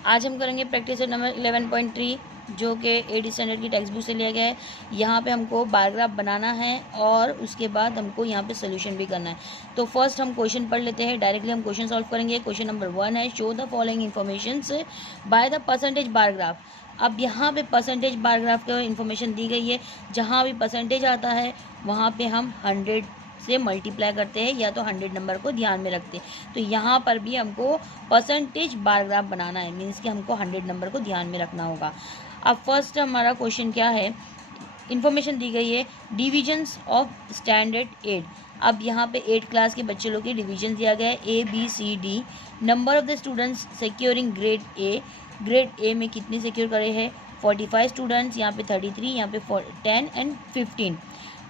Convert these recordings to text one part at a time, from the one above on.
आज हम करेंगे प्रैक्टिस नंबर 11.3 जो कि 8th स्टैंडर्ड की टेक्स्ट बुक से लिया गया है। यहाँ पे हमको बार ग्राफ बनाना है और उसके बाद हमको यहाँ पे सोल्यूशन भी करना है। तो फर्स्ट हम क्वेश्चन पढ़ लेते हैं, डायरेक्टली हम क्वेश्चन सॉल्व करेंगे। क्वेश्चन नंबर 1 है, show the following information by the percentage bar graph. अब यहाँ पे परसेंटेज बार ग्राफ का इन्फॉर्मेशन दी गई है। जहाँ भी परसेंटेज आता है वहाँ पे हम 100 से मल्टीप्लाई करते हैं या तो 100 नंबर को ध्यान में रखते हैं। तो यहाँ पर भी हमको परसेंटेज बार ग्राफ बनाना है, मीन्स कि हमको 100 नंबर को ध्यान में रखना होगा। अब फर्स्ट हमारा क्वेश्चन क्या है, इन्फॉर्मेशन दी गई है डिविजन्स ऑफ स्टैंडर्ड 8। अब यहाँ पे 8 क्लास के बच्चे लोग के डिवीजन दिया गया है ABCD। Number of the students securing grade A, grade A में कितने सिक्योर करे हैं 45 स्टूडेंट्स, यहाँ पे 33, यहाँ पे 10 and 15।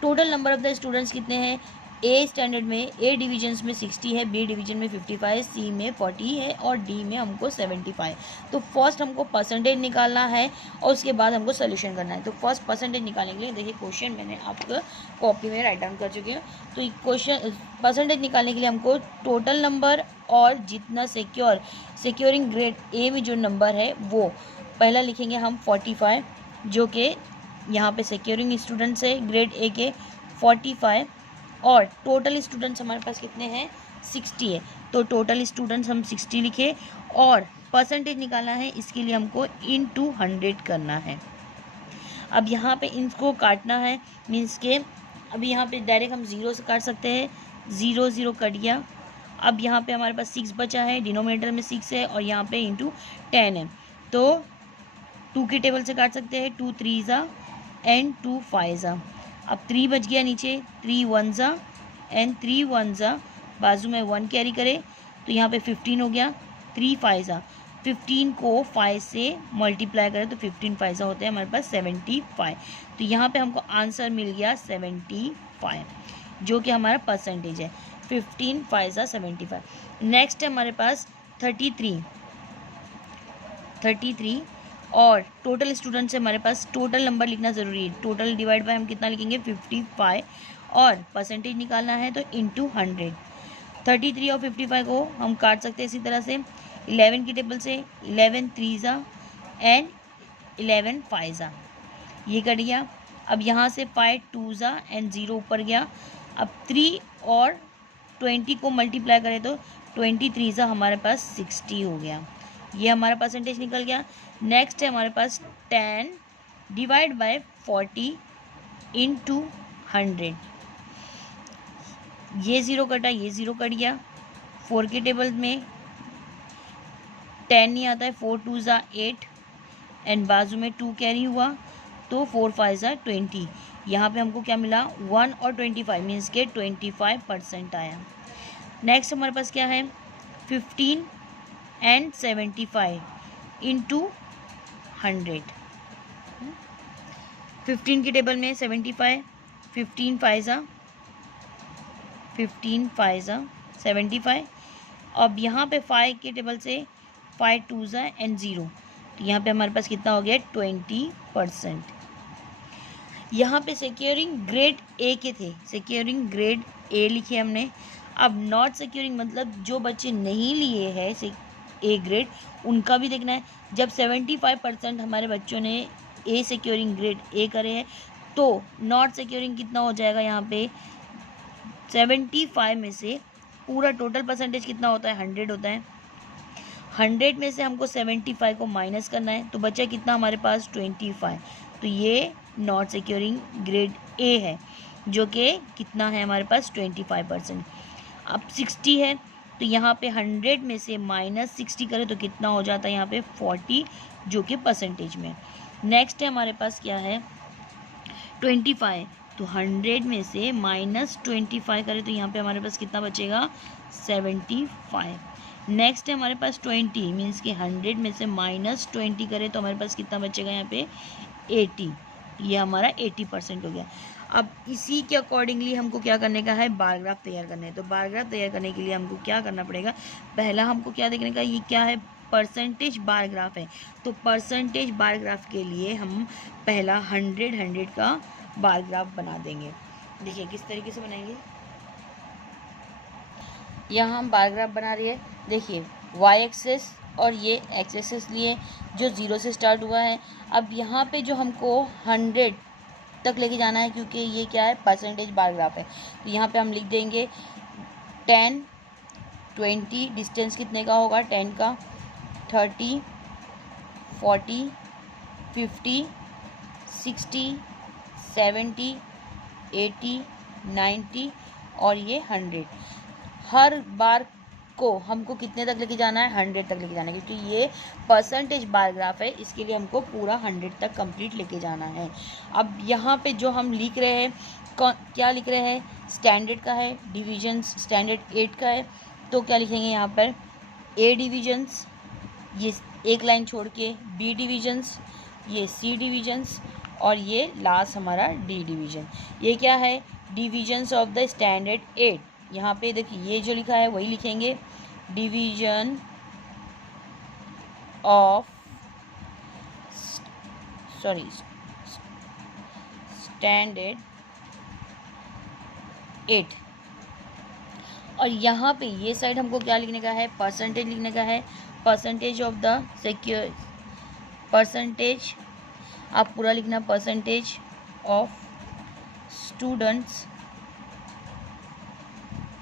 Total number of the students कितने हैं, ए स्टैंडर्ड में ए डिवीजन्स में 60 है, बी डिवीजन में 55, सी में 40 है और डी में हमको 75। तो फर्स्ट हमको परसेंटेज निकालना है और उसके बाद हमको सोल्यूशन करना है। तो फर्स्ट परसेंटेज निकालने के लिए देखिए क्वेश्चन मैंने आपको कॉपी में राइट डाउन कर चुकी हूँ। तो क्वेश्चन परसेंटेज निकालने के लिए हमको टोटल नंबर और जितना सिक्योरिंग ग्रेड ए में जो नंबर है वो पहला लिखेंगे हम 45, जो कि यहाँ पे सिक्योरिंग स्टूडेंट्स है ग्रेड ए के 45, और टोटल स्टूडेंट्स हमारे पास कितने हैं 60 है। तो टोटल स्टूडेंट्स हम 60 लिखे और परसेंटेज निकालना है, इसके लिए हमको इनटू 100 करना है। अब यहाँ पे इनको काटना है, मीन्स के अब यहाँ पे डायरेक्ट हम 0 से काट सकते हैं, 0 0 कट गया। अब यहाँ पे हमारे पास 6 बचा है, डिनोमिनेटर में 6 है और यहाँ पे इंटू 10 है। तो 2 के टेबल से काट सकते हैं, 2 3 ज़ा एंड 2 5 ज़ा। अब 3 बच गया नीचे, 3 1 ज़ा एंड 3 1 ज़ा, बाजू में 1 कैरी करे तो यहाँ पे 15 हो गया, 3 5 ज़ा। 15 को 5 से मल्टीप्लाई करें तो 15 5 ज़ा होते हैं हमारे पास 75। तो यहाँ पे हमको आंसर मिल गया 75, जो कि हमारा परसेंटेज है। 15 5 ज़ा 75। नेक्स्ट है हमारे पास 33 और टोटल स्टूडेंट्स है हमारे पास, टोटल नंबर लिखना ज़रूरी है। टोटल डिवाइड बाय हम कितना लिखेंगे 55 और परसेंटेज निकालना है तो इंटू 100। 33 और 55 को हम काट सकते हैं इसी तरह से 11 की टेबल से, 11 3 ज़ा एंड 11 5 ज़ा, ये कट गया। अब यहाँ से 5 2 ज़ा एंड 0 ऊपर गया। अब 3 और 20 को मल्टीप्लाई करें तो 23 ज़ा हमारे पास 60 हो गया, ये हमारा परसेंटेज निकल गया। नेक्स्ट है हमारे पास 10 डिवाइड बाय 40 इंटू 100, ये 0 कटा, ये 0 कट गया। 4 के टेबल में 10 नहीं आता है, 4 2 ज़ा 8 एंड बाजू में 2 कैरी हुआ तो 4 5 ज़ा 20। यहाँ पे हमको क्या मिला 1 और 25, मीन्स के 25% आया। नेक्स्ट हमारे पास क्या है 15 एंड 75 इंटू 100। 15 की टेबल में 75, 15 5 ज़ा 75। अब यहाँ पे 5 के टेबल से 5 2 ज़ा एंड 0, तो यहाँ पे हमारे पास कितना हो गया 20%। यहाँ पे सिक्योरिंग ग्रेड ए के थे, सिक्योरिंग ग्रेड ए लिखे हमने। अब नॉट सिक्योरिंग मतलब जो बच्चे नहीं लिए हैं ए ग्रेड, उनका भी देखना है। जब 75% हमारे बच्चों ने ए सिक्योरिंग ग्रेड ए करे हैं तो नॉट सिक्योरिंग कितना हो जाएगा, यहाँ पे 75 में से पूरा टोटल परसेंटेज कितना होता है 100 होता है। 100 में से हमको 75 को माइनस करना है तो बचा कितना हमारे पास 25। तो ये नॉट सिक्योरिंग ग्रेड ए है, जो कि कितना है हमारे पास 25%। अब 60 है तो यहाँ पे 100 में से माइनस 60 करें तो कितना हो जाता है यहाँ पे 40, जो कि परसेंटेज में। नेक्स्ट है हमारे पास क्या है 25, तो 100 में से माइनस 25 करें तो यहाँ पे हमारे पास कितना बचेगा 75। नेक्स्ट है हमारे पास 20, मीन्स कि 100 में से माइनस 20 करें तो हमारे पास कितना बचेगा यहाँ पे 80, ये हमारा 80% हो गया। अब इसी के अकॉर्डिंगली हमको क्या करने का है बार ग्राफ तैयार करना है। तो बार ग्राफ तैयार करने के लिए हमको क्या करना पड़ेगा, पहला हमको क्या देखने का, ये क्या है परसेंटेज बार ग्राफ है। तो परसेंटेज बार ग्राफ के लिए हम पहला 100 का बार ग्राफ बना देंगे। देखिए किस तरीके से बनाएंगे, यहाँ हम बार ग्राफ बना रही है। देखिए वाई एक्सेस और ये एक्स एक्सिस लिए जो 0 से स्टार्ट हुआ है। अब यहाँ पे जो हमको 100 तक लेके जाना है, क्योंकि ये क्या है, परसेंटेज बार ग्राफ है, तो यहाँ पे हम लिख देंगे 10, 20, डिस्टेंस कितने का होगा 10 का, 30, 40, 50, 60, 70, 80, 90 और ये 100। हर बार को हमको कितने तक लेके जाना है, 100 तक लेके जाना है, क्योंकि ये परसेंटेज बार ग्राफ है, इसके लिए हमको पूरा 100 तक कंप्लीट लेके जाना है। अब यहाँ पे जो हम लिख रहे हैं, क्या लिख रहे हैं, स्टैंडर्ड का है, डिविजन्स स्टैंडर्ड 8 का है, तो क्या लिखेंगे यहाँ पर, ए डिविजन्स, ये एक लाइन छोड़ के, बी डिविजन्स, ये सी डिविजन्स और ये लास्ट हमारा डी डिवीजन। ये क्या है, डिविजन्स ऑफ द स्टैंडर्ड 8। यहाँ पे देखिए ये जो लिखा है वही लिखेंगे, डिवीजन ऑफ स्टैंडर्ड 8। और यहाँ पे ये साइड हमको क्या लिखने का है, परसेंटेज लिखने का है, percentage of the secure, percentage आप पूरा लिखना, percentage of students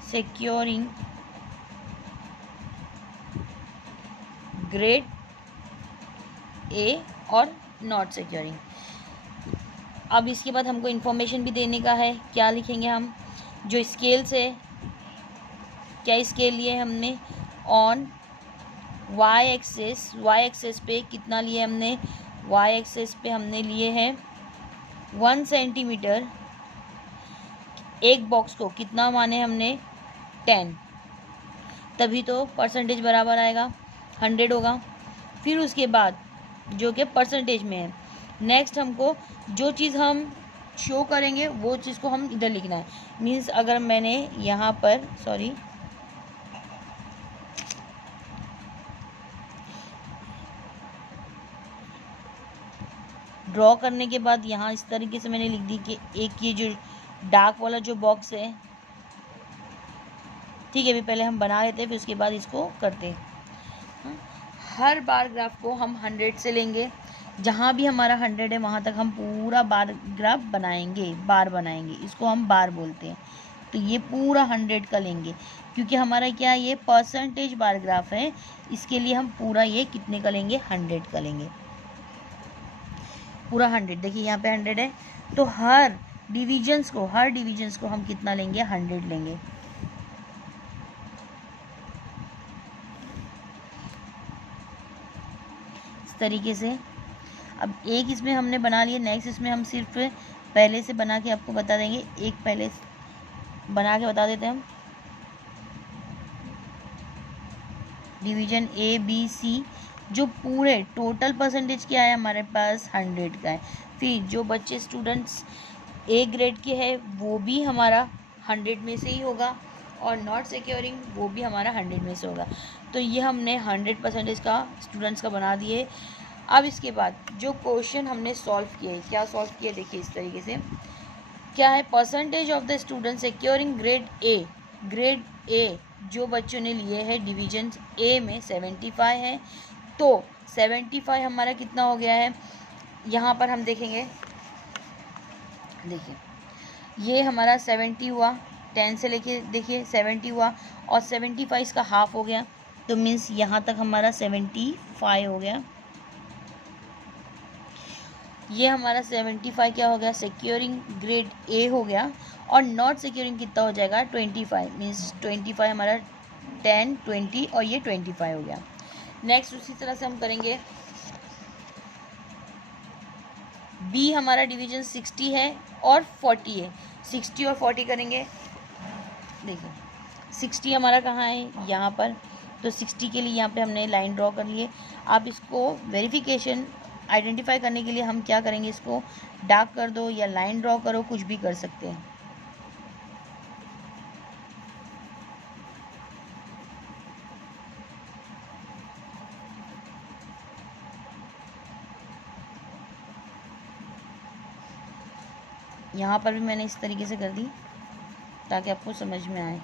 securing grade A और नॉट सिक्योरिंग। अब इसके बाद हमको इन्फॉर्मेशन भी देने का है, क्या लिखेंगे हम, जो स्केल से, क्या स्केल लिए हमने, ऑन वाई एक्सेस पे कितना लिए हमने, वाई एक्सेस पे हमने लिए हैं 1 सेंटीमीटर, एक बॉक्स को कितना माने हमने 10, तभी तो परसेंटेज बराबर आएगा, 100 होगा। फिर उसके बाद जो कि परसेंटेज में है, नेक्स्ट हमको जो चीज़ हम शो करेंगे वो चीज़ को हम इधर लिखना है। मीन्स अगर मैंने यहाँ पर ड्रॉ करने के बाद यहाँ इस तरीके से मैंने लिख दी कि एक ये जो डार्क वाला जो बॉक्स है, ठीक है, अभी पहले हम बना लेते हैं फिर उसके बाद इसको करते हैं। हर बार ग्राफ को हम 100 से लेंगे, जहाँ भी हमारा 100 है वहाँ तक हम पूरा बार ग्राफ बनाएंगे, बार बनाएंगे, इसको हम बार बोलते हैं। तो ये पूरा 100 का लेंगे, क्योंकि हमारा क्या है, ये परसेंटेज बार ग्राफ है, इसके लिए हम पूरा ये कितने का लेंगे, 100 का लेंगे, पूरा 100। देखिए यहाँ पे 100 है, तो हर डिविजन्स को हम कितना लेंगे, 100 लेंगे। इस तरीके से अब एक इसमें हमने बना लिया, नेक्स्ट इसमें हम सिर्फ पहले से बना के आपको बता देंगे, एक पहले बना के बता देते हैं हम, डिवीजन ए बी सी, जो पूरे टोटल परसेंटेज क्या है हमारे पास 100 का है। फिर जो बच्चे स्टूडेंट्स ए ग्रेड के हैं वो भी हमारा 100 में से ही होगा, और नॉट सिक्योरिंग वो भी हमारा 100 में से होगा। तो ये हमने 100% का स्टूडेंट्स का बना दिए। अब इसके बाद जो क्वेश्चन हमने सॉल्व किए, क्या सॉल्व किए, देखिए इस तरीके से, क्या है, percentage of the student securing grade A जो बच्चों ने लिए हैं डिवीजन ए में 75 है, तो 75 हमारा कितना हो गया है, यहाँ पर हम देखेंगे, देखिए ये हमारा 70 हुआ, 10 से लेके देखिए 70 हुआ, और 75 इसका हाफ हो गया, तो मीन्स यहाँ तक हमारा 75 हो गया। ये हमारा 75 क्या हो गया, सिक्योरिंग ग्रेड ए हो गया, और नॉट सिक्योरिंग कितना हो जाएगा 25, मीन्स 25 हमारा 10, 20 और ये 25 हो गया। नेक्स्ट उसी तरह से हम करेंगे, बी हमारा डिवीजन 60 है और 40 है, 60 और 40 करेंगे। देखिए 60 हमारा कहाँ है, यहाँ पर, तो 60 के लिए यहाँ पे हमने लाइन ड्रॉ कर लिए। आप इसको वेरिफिकेशन आइडेंटिफाई करने के लिए हम क्या करेंगे, इसको डार्क कर दो या लाइन ड्रॉ करो, कुछ भी कर सकते हैं। यहाँ पर भी मैंने इस तरीके से कर दी ताकि आपको समझ में आए।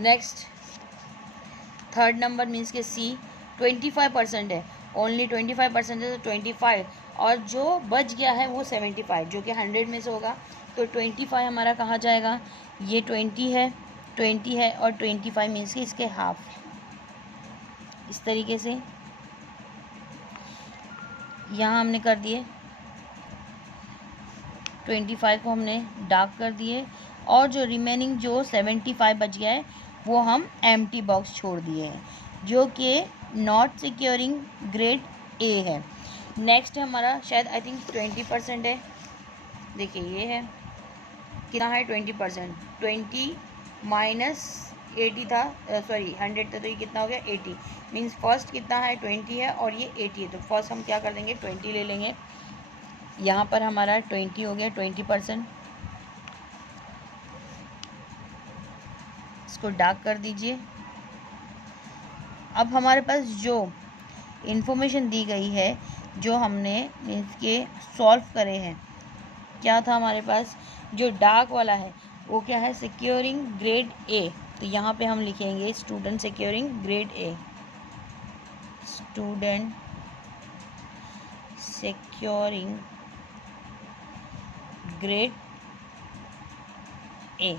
नेक्स्ट थर्ड नंबर मीन्स के सी 25% है, ओनली 25% है, तो 25 और जो बच गया है वो 75 जो कि 100 में से होगा, तो 25 हमारा कहाँ जाएगा, ये 20 है और 25 मीन्स कि इसके हाफ। इस तरीके से यहाँ हमने कर दिए 25 को हमने डार्क कर दिए, और जो रिमेनिंग जो 75 बच गया है वो हम एम्प्टी बॉक्स छोड़ दिए हैं, जो कि नॉट सिक्योरिंग ग्रेड ए है। नेक्स्ट हमारा शायद आई थिंक 20% है, देखिए ये है कितना है 20%, 20 माइनस 80 था, सॉरी 100 था, तो ये कितना हो गया 80, मीन्स फर्स्ट कितना है 20 है और ये 80 है, तो फर्स्ट हम क्या कर देंगे 20 ले लेंगे, यहाँ पर हमारा 20 हो गया 20%, इसको डार्क कर दीजिए। अब हमारे पास जो इन्फॉर्मेशन दी गई है, जो हमने इसके सॉल्व करे हैं, क्या था हमारे पास, जो डार्क वाला है वो क्या है, सिक्योरिंग ग्रेड ए, तो यहाँ पे हम लिखेंगे student securing grade A, student securing grade A.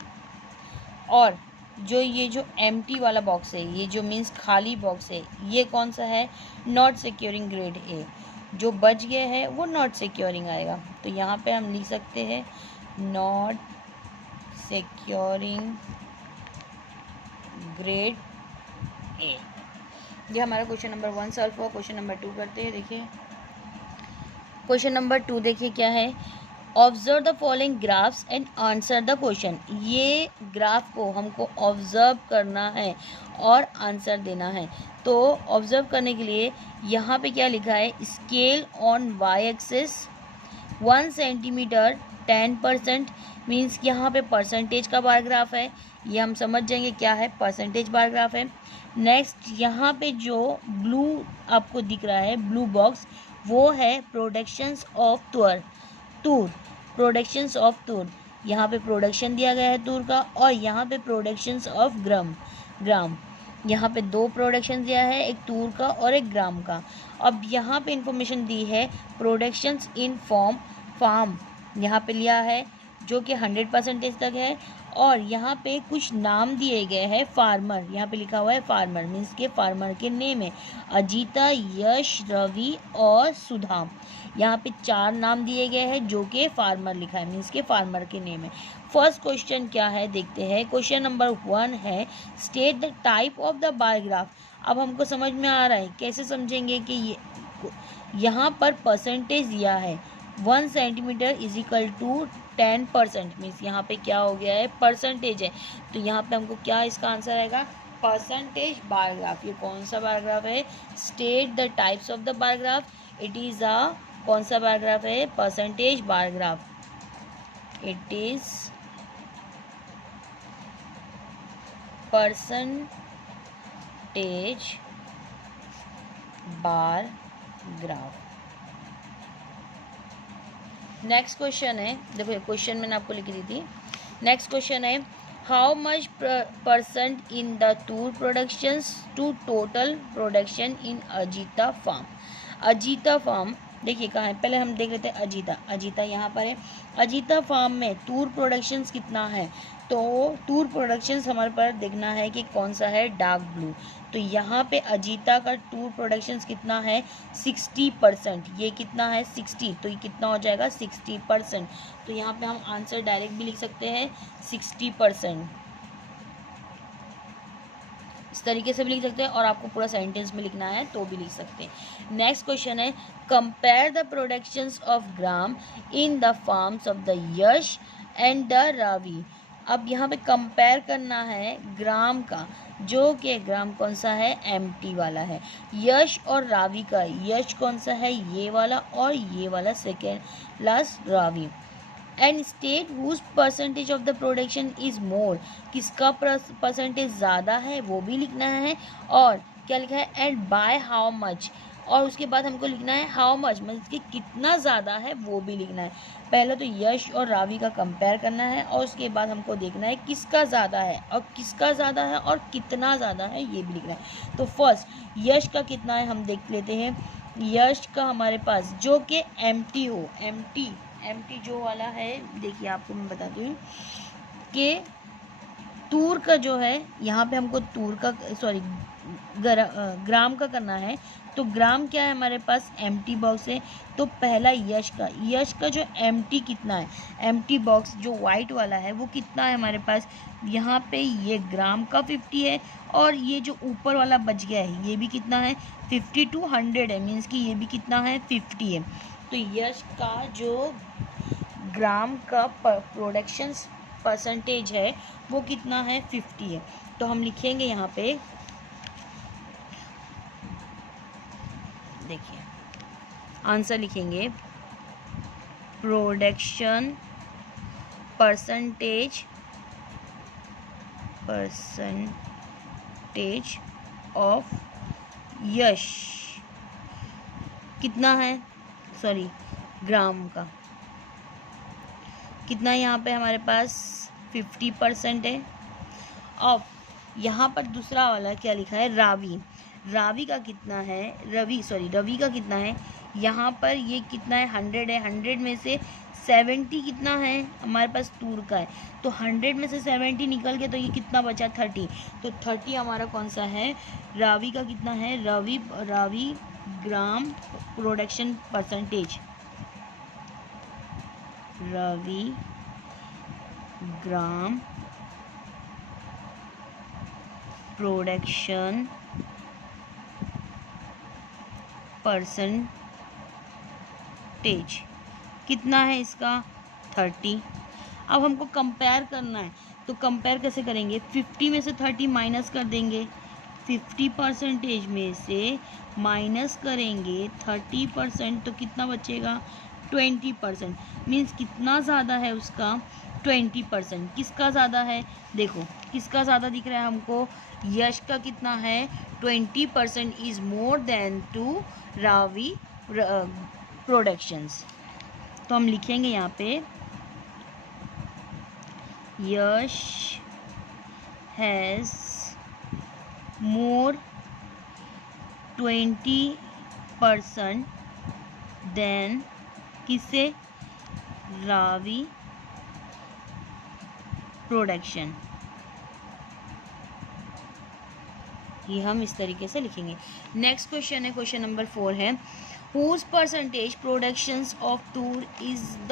और जो एम्प्टी वाला बॉक्स है, ये जो मीन्स खाली बॉक्स है, ये कौन सा है, नॉट सिक्योरिंग ग्रेड ए, जो बच गया है वो नॉट सिक्योरिंग आएगा, तो यहाँ पे हम लिख सकते हैं नॉट सिक्योरिंग ग्रेड ए। ये हमारा क्वेश्चन नंबर 1 सॉल्व हुआ। क्वेश्चन नंबर 2 करते हैं। देखिए क्वेश्चन नंबर 2 देखिए क्या है, observe the following graphs and answer the question. ये ग्राफ को हमको ऑब्जर्व करना है और आंसर देना है। तो ऑब्जर्व करने के लिए यहाँ पे क्या लिखा है, scale on Y axis 1 centimetre 10%, means यहाँ पे परसेंटेज का बार ग्राफ है, ये हम समझ जाएंगे क्या है, परसेंटेज बार ग्राफ है। नेक्स्ट यहाँ पे जो ब्लू आपको दिख रहा है, ब्लू बॉक्स, वो है productions of toor, productions of toor, यहाँ पे प्रोडक्शन दिया गया है तूर का, और यहाँ पे प्रोडक्शंस ऑफ ग्राम, यहाँ पे 2 प्रोडक्शन दिया है, एक तूर का और एक ग्राम का। अब यहाँ पे इंफॉर्मेशन दी है प्रोडक्शंस इन फार्म, यहाँ पे लिया है जो कि 100% तक है, और यहाँ पे कुछ नाम दिए गए हैं फार्मर, यहाँ पे लिखा हुआ है फार्मर, मीन्स के फार्मर के नेम है अजीता, यश, रवि और सुधा। यहाँ पे 4 नाम दिए गए हैं जो कि फार्मर लिखा है, मीन्स के फार्मर के नेम है। फर्स्ट क्वेश्चन क्या है देखते हैं। क्वेश्चन नंबर 1 है state the type of the bar graph. अब हमको समझ में आ रहा है, कैसे समझेंगे कि ये यहाँ पर परसेंटेज दिया है 1 centimetre is equal to 10%, means यहाँ पे क्या हो गया है, परसेंटेज है, तो यहाँ पे हमको क्या इसका आंसर आएगा, परसेंटेज बार ग्राफ। ये कौन सा बार ग्राफ है, state the types of the bar graph, it is a कौन सा बार ग्राफ है, percentage bar graph, it is percentage bar graph. Next question है, देखो क्वेश्चन मैंने आपको लिख दी थी। नेक्स्ट क्वेश्चन है how much percent in the toor productions to total production in Ajita farm. Ajita farm देखिए कहाँ है, पहले हम देख लेते हैं अजीता यहाँ पर है। अजीता फार्म में तूर प्रोडक्शंस कितना है, तो तूर प्रोडक्शंस हमारे पर देखना है कि कौन सा है, डार्क ब्लू, तो यहाँ पे अजीता का तूर प्रोडक्शंस कितना है 60%, ये कितना है 60, तो ये कितना हो जाएगा 60%, तो यहाँ पे हम आंसर डायरेक्ट भी लिख सकते हैं 60%, इस तरीके से भी लिख सकते हैं, और आपको पूरा सेंटेंस में लिखना है तो भी लिख सकते हैं। नेक्स्ट क्वेश्चन है compare the productions of gram in the farms of the Yash and the Ravi. अब यहाँ पे कंपेयर करना है ग्राम का, जो कि ग्राम कौन सा है, एम्प्टी वाला है, यश और रावी का, यश कौन सा है, ये वाला, और ये वाला second last Ravi. And state whose percentage of the production is more, किसका परसेंटेज ज़्यादा है वो भी लिखना है, और क्या लिखा है, एंड बाय हाउ मच, और उसके बाद हमको लिखना है हाउ मच, मतलब कि कितना ज़्यादा है वो भी लिखना है। पहले तो यश और रावी का कंपेयर करना है और उसके बाद हमको देखना है किसका ज़्यादा है और किसका ज़्यादा है और कितना ज़्यादा है ये भी लिखना है। तो फर्स्ट यश का कितना है हम देख लेते हैं। यश का हमारे पास जो कि एम्प्टी हो, एम्प्टी जो वाला है, देखिए आपको मैं बताती हूँ कि तूर का जो है यहाँ पे हमको तूर का ग्राम का करना है। तो ग्राम क्या है हमारे पास, एम्प्टी बॉक्स है। तो पहला यश का जो एम्प्टी कितना है, एम्प्टी बॉक्स जो वाइट वाला है वो कितना है हमारे पास, यहाँ पे ये ग्राम का 50 है और ये जो ऊपर वाला बच गया है ये भी कितना है 50 to 100 है, मीन्स कि ये भी कितना है 50 है। तो यश का जो ग्राम का प्रोडक्शन परसेंटेज है वो कितना है 50 है। तो हम लिखेंगे यहाँ पे, देखिए आंसर लिखेंगे प्रोडक्शन परसेंटेज ऑफ यश कितना है, सॉरी ग्राम का कितना है यहाँ पे हमारे पास 50% है। अब यहाँ पर दूसरा वाला क्या लिखा है, रावी का कितना है, रवि का कितना है, यहाँ पर ये कितना है 100 है। 100 में से 70 कितना है हमारे पास तूर का है। तो 100 में से 70 निकल गया तो ये कितना बचा 30। तो 30 हमारा कौन सा है, रावी का कितना है, रावी ग्राम प्रोडक्शन परसेंटेज, रावी ग्राम प्रोडक्शन परसेंटेज कितना है इसका 30। अब हमको कंपेयर करना है, तो कंपेयर कैसे करेंगे, 50 में से 30 माइनस कर देंगे, 50% में से माइनस करेंगे 30% तो कितना बचेगा 20%। मीन्स कितना ज़्यादा है उसका 20%। किसका ज़्यादा है, देखो किसका ज़्यादा दिख रहा है हमको, यश का कितना है 20% is more than to Ravi productions. तो हम लिखेंगे यहाँ पे यश हैज़ मोर 20% देन किसे, रावी प्रोडक्शन। ये हम इस तरीके से लिखेंगे। नेक्स्ट क्वेश्चन है, क्वेश्चन नंबर 4 है, whose percentage productions of toor is the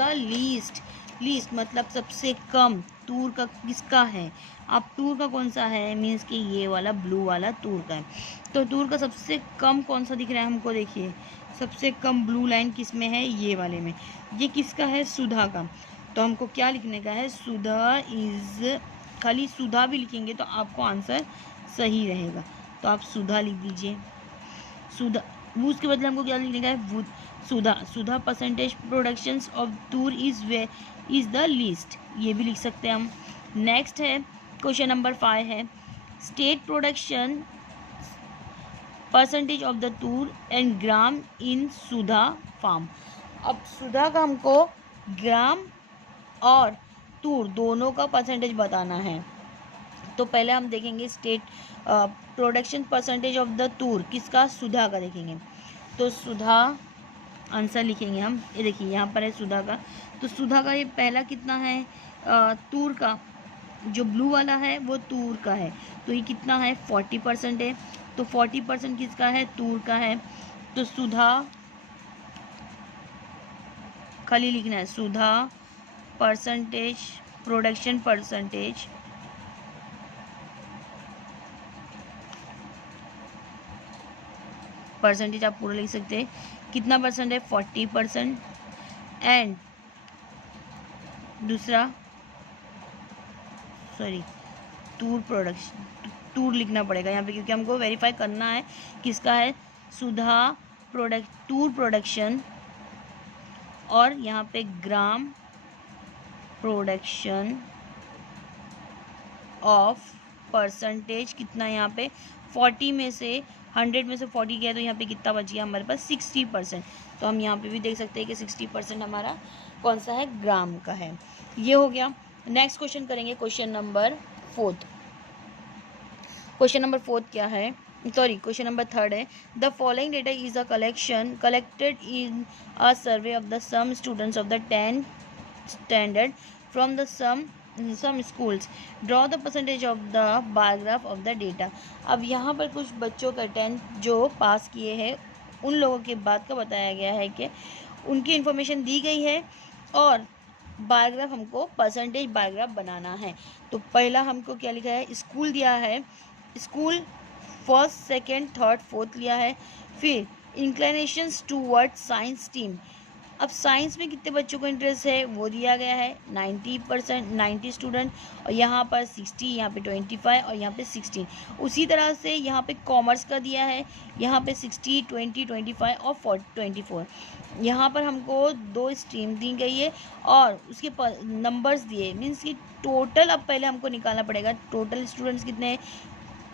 least मतलब सबसे कम तूर का किसका है। अब तूर का कौन सा है, मीन्स कि ये वाला ब्लू वाला तूर का है। तो तूर का सबसे कम कौन सा दिख रहा है हमको, देखिए सबसे कम ब्लू लाइन किस में है, ये वाले में। ये किसका है, सुधा का। तो हमको क्या लिखने का है, सुधा इज, खाली सुधा भी लिखेंगे तो आपको आंसर सही रहेगा। तो आप सुधा लिख दीजिए, सुधा। उसके बदले हमको क्या लिखने का है, सुधा percentage productions of toor is the least, ये भी लिख सकते हैं हम। नेक्स्ट है क्वेश्चन नंबर 5 है, state production percentage of the toor and gram in Sudha farm. अब सुधा का हमको ग्राम और तूर दोनों का परसेंटेज बताना है। तो पहले हम देखेंगे state production percentage of the toor किसका, सुधा का देखेंगे। तो सुधा आंसर लिखेंगे हम, ये देखिए यहाँ पर है सुधा का। तो सुधा का ये पहला कितना है, तूर का जो ब्लू वाला है वो तूर का है। तो ये कितना है 40% है। तो 40% किसका है, तूर का है। तो सुधा खाली लिखना है, सुधा परसेंटेज प्रोडक्शन परसेंटेज आप पूरा लिख सकते हैं। कितना परसेंट है 40%। एंड दूसरा तूर प्रोडक्शन, तूर लिखना पड़ेगा यहाँ पे क्योंकि हमको वेरीफाई करना है किसका है, सुधा तूर प्रोडक्शन, और यहाँ पे ग्राम प्रोडक्शन ऑफ परसेंटेज कितना यहाँ पे 40 में से 100 में से 40 गया तो यहाँ पे कितना बच गया हमारे पास 60%। तो हम यहाँ पे भी देख सकते हैं कि 60% हमारा कौन सा है, ग्राम का है। ये हो गया। नेक्स्ट क्वेश्चन करेंगे, क्वेश्चन नंबर 4। क्वेश्चन नंबर 4 क्या है, सॉरी क्वेश्चन नंबर 3 है। The following data is a collection collected in a survey of the some students of the 10th standard from the some schools. Draw the percentage of the bar graph of the data. अब यहाँ पर कुछ बच्चों का 10th जो पास किए हैं उन लोगों के बाद का बताया गया है कि उनकी इन्फॉर्मेशन दी गई है और बार ग्राफ हमको परसेंटेज बार ग्राफ बनाना है। तो पहला हमको क्या लिखा है, स्कूल दिया है, school first second third fourth लिया है। फिर इंक्लिनेशंस टूवर्ड साइंस स्ट्रीम, अब साइंस में कितने बच्चों को इंटरेस्ट है वो दिया गया है 90%, 90 स्टूडेंट, और यहाँ पर 60, यहाँ पे 25 और यहाँ पे 16। उसी तरह से यहाँ पे कॉमर्स का दिया है, यहाँ पे 60, 20, 25 और 24। यहाँ पर हमको 2 स्ट्रीम दी गई है और उसके नंबर्स दिए, मीन्स कि टोटल अब पहले हमको निकालना पड़ेगा टोटल स्टूडेंट्स कितने हैं,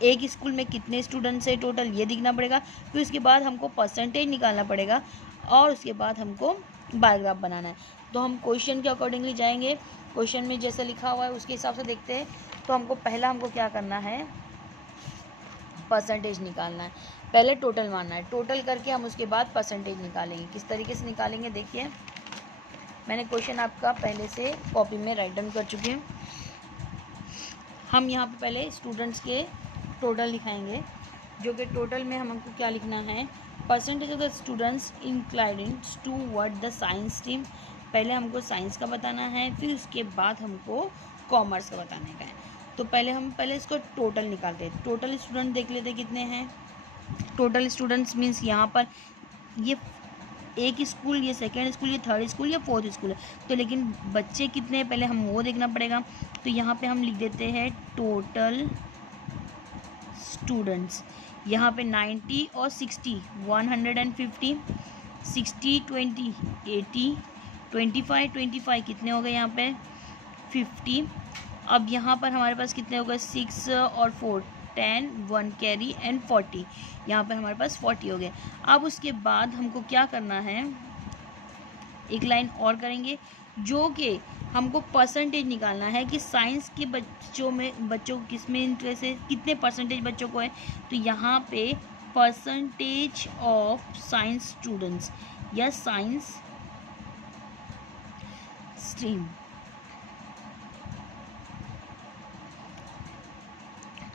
एक स्कूल में कितने स्टूडेंट्स है टोटल ये दिखना पड़ेगा। फिर उसके बाद हमको परसेंटेज निकालना पड़ेगा और उसके बाद हमको बार ग्राफ बनाना है। तो हम क्वेश्चन के अकॉर्डिंगली जाएंगे, क्वेश्चन में जैसा लिखा हुआ है उसके हिसाब से देखते हैं। तो हमको पहला हमको क्या करना है, परसेंटेज निकालना है, पहले टोटल मानना है, टोटल करके हम उसके बाद परसेंटेज निकालेंगे। किस तरीके से निकालेंगे देखिए, मैंने क्वेश्चन आपका पहले से कॉपी में राइट डाउन कर चुके हैं। हम यहाँ पे पहले स्टूडेंट्स के टोटल लिखाएंगे, जो कि टोटल में हमको क्या लिखना है, percentage of the students inclining toward the science stream. पहले हमको साइंस का बताना है, फिर उसके बाद हमको कॉमर्स का बताने का है। तो पहले इसको टोटल निकालते हैं। टोटल स्टूडेंट देख लेते कितने हैं। टोटल स्टूडेंट्स मीन्स यहाँ पर ये एक स्कूल, ये सेकेंड स्कूल, ये थर्ड स्कूल, ये फोर्थ स्कूल है। तो लेकिन बच्चे कितने हैं पहले हम वो देखना पड़ेगा। तो यहाँ पे हम लिख देते हैं टोटल स्टूडेंट्स, यहाँ पे 90 और 60 150, 60 20 80, 25 कितने हो गए यहाँ पे 50। अब यहाँ पर हमारे पास कितने हो गए 6 और 4 10, 1 कैरी एंड 40, यहाँ पर हमारे पास 40 हो गए। अब उसके बाद हमको क्या करना है, एक लाइन और करेंगे जो कि हमको परसेंटेज निकालना है कि साइंस के बच्चों को किस में इंटरेस्ट है, कितने परसेंटेज बच्चों को है। तो यहाँ पे परसेंटेज ऑफ साइंस स्टूडेंट्स या साइंस स्ट्रीम।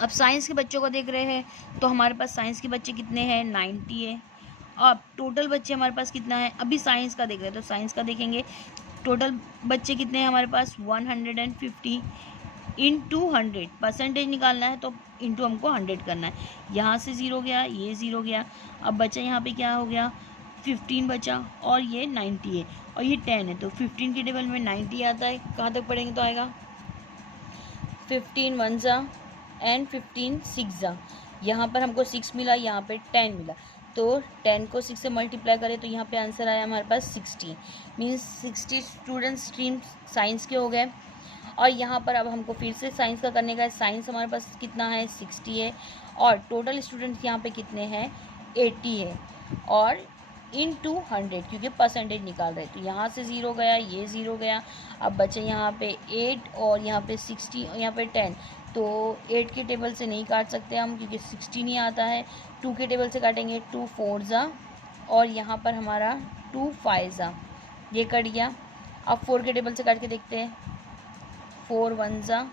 अब साइंस के बच्चों को देख रहे हैं तो हमारे पास साइंस के बच्चे कितने हैं 90 है। अब टोटल बच्चे हमारे पास कितना है, अभी साइंस का देख रहे हैं तो साइंस का देखेंगे। टोटल बच्चे कितने हैं हमारे पास 150 इंटू 100, परसेंटेज निकालना है तो इंटू हमको 100 करना है। यहाँ से 0 गया, ये 0 गया। अब बच्चा यहाँ पे क्या हो गया 15 बचा और ये 90 है और ये 10 है। तो 15 के टेबल में 90 आता है, कहाँ तक पढ़ेंगे तो आएगा 15 1 जा एंड 15 6 जा। यहाँ पर हमको 6 मिला, यहाँ पे 10 मिला। तो 10 को 6 से मल्टीप्लाई करें तो यहाँ पे आंसर आया हमारे पास 60, मीन्स 60 स्टूडेंट्स स्ट्रीम साइंस के हो गए। और यहाँ पर अब हमको फिर से साइंस का करने का है। साइंस हमारे पास कितना है 60 है और टोटल स्टूडेंट्स यहाँ पे कितने हैं 80 है और इनटू 100 क्योंकि परसेंटेज निकाल रहे हैं। तो यहाँ से 0 गया, ये 0 गया। अब बचे यहाँ पे 8 और यहाँ पे 60 और यहाँ पे 10। तो 8 के टेबल से नहीं काट सकते हम क्योंकि 60 नहीं आता है। 2 के टेबल से काटेंगे 2 4 जा और यहाँ पर हमारा 2 5 जा, ये कट गया। अब 4 के टेबल से काट के देखते हैं 4 1 जा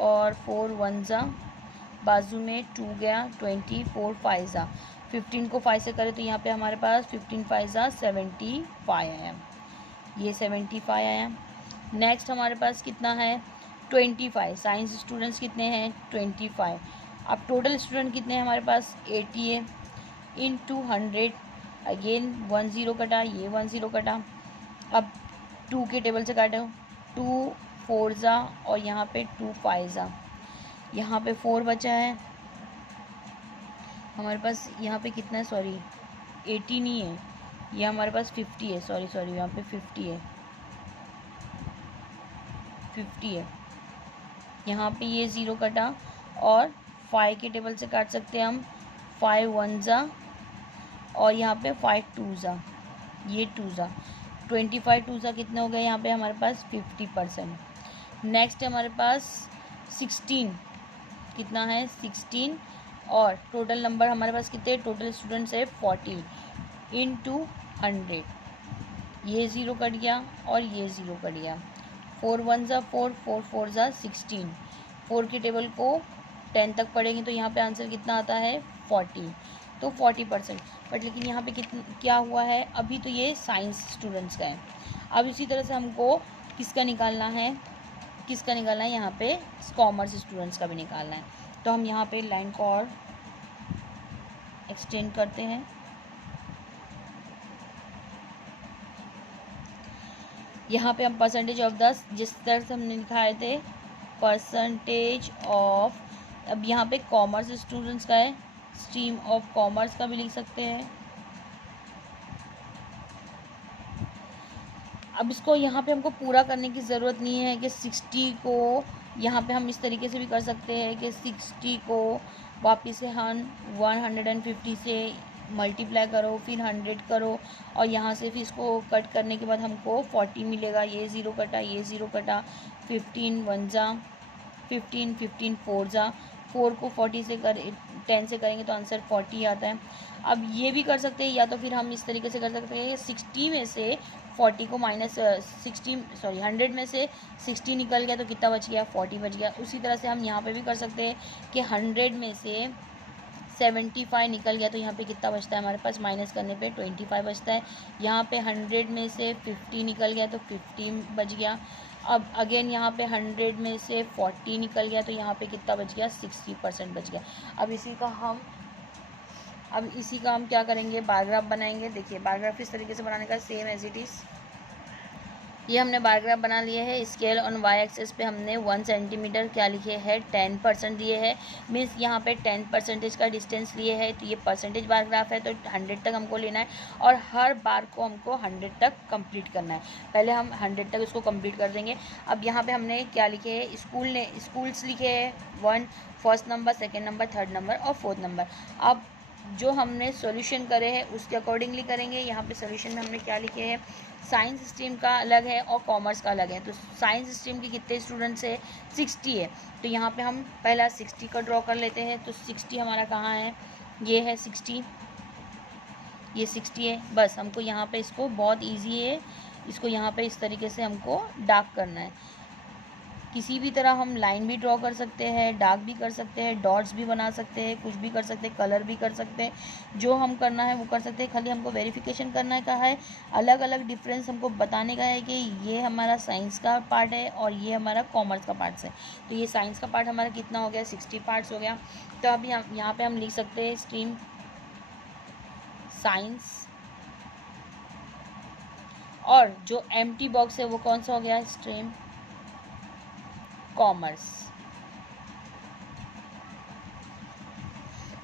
और 4 1 जा, बाजू में 2 गया 24 5 जा। 15 को 5 से करें तो यहाँ पे हमारे पास 15 5 जा 75 आया, ये 75 आया। नेक्स्ट हमारे पास कितना है 25, साइंस स्टूडेंट्स कितने हैं 25। अब टोटल स्टूडेंट कितने हैं हमारे पास 80 है इंटू 100, अगेन 1 0 कटा, ये 1 0 कटा। अब 2 के टेबल से काटो 2 4 जा और यहाँ पे 2 5 जा, यहाँ पे 4 बचा है हमारे पास। यहाँ पे कितना है सॉरी 80 नहीं है, ये हमारे पास 50 है, सॉरी यहाँ पे 50 है, 50 है। यहाँ पे ये 0 कटा और 5 के टेबल से काट सकते हैं हम। 5 1 ज़ा और यहाँ पे 5 2 ज़ा, ये 2 ज़ा, 25 2 ज़ा कितने हो गए यहाँ पे हमारे पास 50%। नेक्स्ट हमारे पास 16, कितना है 16 और टोटल नंबर हमारे पास कितने, टोटल स्टूडेंट्स है 40 इंटू 100, ये 0 कट गया और ये 0 कट गया। 4 1 ज़ा 4, 4 4 ज़ा 16, 4 की टेबल को 10 तक पढ़ेंगे तो यहाँ पे आंसर कितना आता है 40, तो 40%। बट लेकिन यहाँ पे क्या हुआ है, अभी तो ये साइंस स्टूडेंट्स का है। अब इसी तरह से हमको किसका निकालना है, यहाँ पे कॉमर्स स्टूडेंट्स का भी निकालना है। तो हम यहाँ पे लाइन को और एक्सटेंड करते हैं। यहाँ पे हम परसेंटेज ऑफ द, जिस तरह से हमने लिखाए थे परसेंटेज ऑफ, अब यहाँ पे कॉमर्स स्टूडेंट्स का है, स्ट्रीम ऑफ कॉमर्स का भी लिख सकते हैं। अब इसको यहाँ पे हमको पूरा करने की ज़रूरत नहीं है कि 60 को यहाँ पे हम इस तरीके से भी कर सकते हैं कि 60 को वापस से हम 150 से मल्टीप्लाई करो, फिर 100 करो और यहाँ से फिर इसको कट करने के बाद हमको 40 मिलेगा। ये 0 कटा, ये 0 कटा, 15 1 ज़ा 15, 15 4 ज़ा, 4 को 40 से 10 से करेंगे तो आंसर 40 आता है। अब ये भी कर सकते हैं, या तो फिर हम इस तरीके से कर सकते हैं 60 में से 40 को -100 में से 60 निकल गया तो कितना बच गया, 40 बच गया। उसी तरह से हम यहाँ पे भी कर सकते हैं कि 100 में से 75 निकल गया तो यहाँ पे कितना बचता है हमारे पास, माइनस करने पे 25 बचता है। यहाँ पे 100 में से 50 निकल गया तो 50 बच गया। अब अगेन यहाँ पे 100 में से 40 निकल गया तो यहाँ पे कितना बच गया, 60% बच गया। अब इसी का हम क्या करेंगे, बार ग्राफ बनाएंगे। देखिए बार ग्राफ इस तरीके से बनाने का, सेम एज इट इज़। ये हमने बार ग्राफ बना लिए है। स्केल ऑन वाई एक्सेस पे हमने 1 सेंटीमीटर क्या लिखे हैं, 10% दिए है, मीन्स यहाँ पे 10% का डिस्टेंस लिए है। तो ये परसेंटेज बार ग्राफ है तो 100 तक हमको लेना है और हर बार को हमको 100 तक कंप्लीट करना है। पहले हम 100 तक इसको कंप्लीट कर देंगे। अब यहाँ पे हमने क्या लिखे है, स्कूल्स लिखे हैं 1, first number, second number, third number और फोर्थ नंबर। अब जो हमने सॉल्यूशन करे हैं उसके अकॉर्डिंगली करेंगे। यहाँ पे सॉल्यूशन में हमने क्या लिखे हैं, साइंस स्ट्रीम का अलग है और कॉमर्स का अलग है। तो साइंस स्ट्रीम के कितने स्टूडेंट्स है, 60 है। तो यहाँ पे हम पहला 60 का ड्रॉ कर लेते हैं। तो 60 हमारा कहाँ है, ये है 60, ये 60 है। बस हमको यहाँ पे इसको बहुत ईजी है, इसको यहाँ पे इस तरीके से हमको डार्क करना है। किसी भी तरह हम लाइन भी ड्रॉ कर सकते हैं, डार्क भी कर सकते हैं, डॉट्स भी बना सकते हैं, कुछ भी कर सकते हैं, कलर भी कर सकते हैं। जो हम करना है वो कर सकते हैं। खाली हमको वेरिफिकेशन करना का है, अलग अलग डिफरेंस हमको बताने का है कि ये हमारा साइंस का पार्ट है और ये हमारा कॉमर्स का पार्ट है। तो ये साइंस का पार्ट हमारा कितना हो गया, 60 पार्ट्स हो गया। तो अभी हम यहाँ पर हम लिख सकते हैं स्ट्रीम साइंस, और जो एम्प्टी बॉक्स है वो कौन सा हो गया, स्ट्रीम कॉमर्स।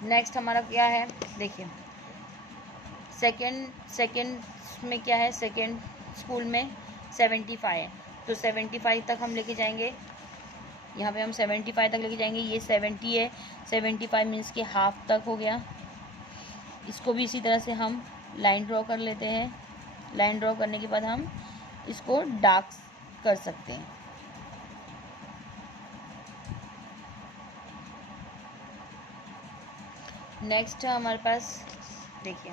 नेक्स्ट हमारा क्या है, देखिए सेकेंड में क्या है, सेकेंड स्कूल में 75 है तो 75 तक हम लेके जाएंगे। यहाँ पे हम 75 तक लेके जाएंगे। ये 70 है, 75 मीन्स के हाफ तक हो गया। इसको भी इसी तरह से हम लाइन ड्रॉ कर लेते हैं। लाइन ड्रॉ करने के बाद हम इसको डार्क कर सकते हैं। नेक्स्ट हमारे पास देखिए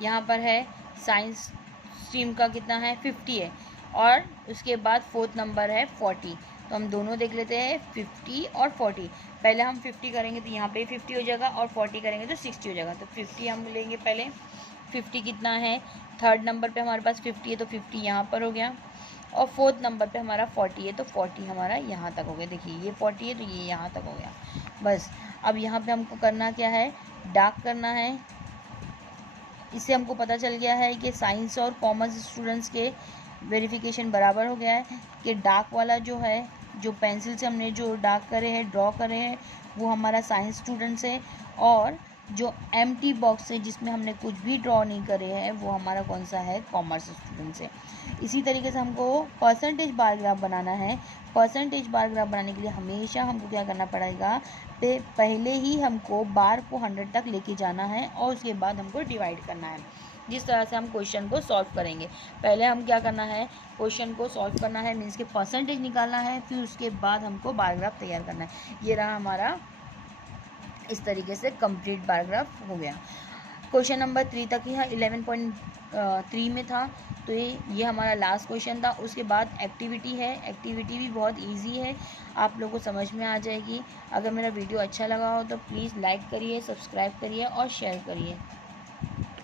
यहाँ पर है साइंस स्ट्रीम का कितना है, 50 है और उसके बाद फोर्थ नंबर है 40। तो हम दोनों देख लेते हैं 50 और 40। पहले हम 50 करेंगे तो यहाँ पे 50 हो जाएगा और 40 करेंगे तो 60 हो जाएगा। तो 50 हम लेंगे पहले। 50 कितना है, थर्ड नंबर पे हमारे पास 50 है तो 50 यहाँ पर हो गया और फोर्थ नंबर पे हमारा 40 है तो 40 हमारा यहाँ तक हो गया। देखिए ये 40 है तो ये यहाँ तक हो गया। बस अब यहाँ पे हमको करना क्या है, डार्क करना है। इससे हमको पता चल गया है कि साइंस और कॉमर्स स्टूडेंट्स के वेरिफिकेशन बराबर हो गया है कि डार्क वाला जो है, जो पेंसिल से हमने जो डार्क करे हैं, ड्रॉ करे हैं, वो हमारा साइंस स्टूडेंट्स है और जो एम्प्टी बॉक्स है जिसमें हमने कुछ भी ड्रॉ नहीं करे हैं वो हमारा कौन सा है, कॉमर्स स्टूडेंट से। इसी तरीके से हमको परसेंटेज बार ग्राफ बनाना है। परसेंटेज बार ग्राफ बनाने के लिए हमेशा हमको क्या करना पड़ेगा, पहले ही हमको बार को 100 तक लेके जाना है और उसके बाद हमको डिवाइड करना है। जिस तरह से हम क्वेश्चन को सॉल्व करेंगे, पहले हम क्या करना है, क्वेश्चन को सॉल्व करना है, मीन्स के परसेंटेज निकालना है, फिर उसके बाद हमको बार ग्राफ तैयार करना है। ये रहा हमारा इस तरीके से कंप्लीट बार ग्राफ हो गया। क्वेश्चन नंबर 3 तक ही 11.3 में था, तो ये हमारा लास्ट क्वेश्चन था। उसके बाद एक्टिविटी है, एक्टिविटी भी बहुत इजी है, आप लोगों को समझ में आ जाएगी। अगर मेरा वीडियो अच्छा लगा हो तो प्लीज़ लाइक करिए, सब्सक्राइब करिए और शेयर करिए।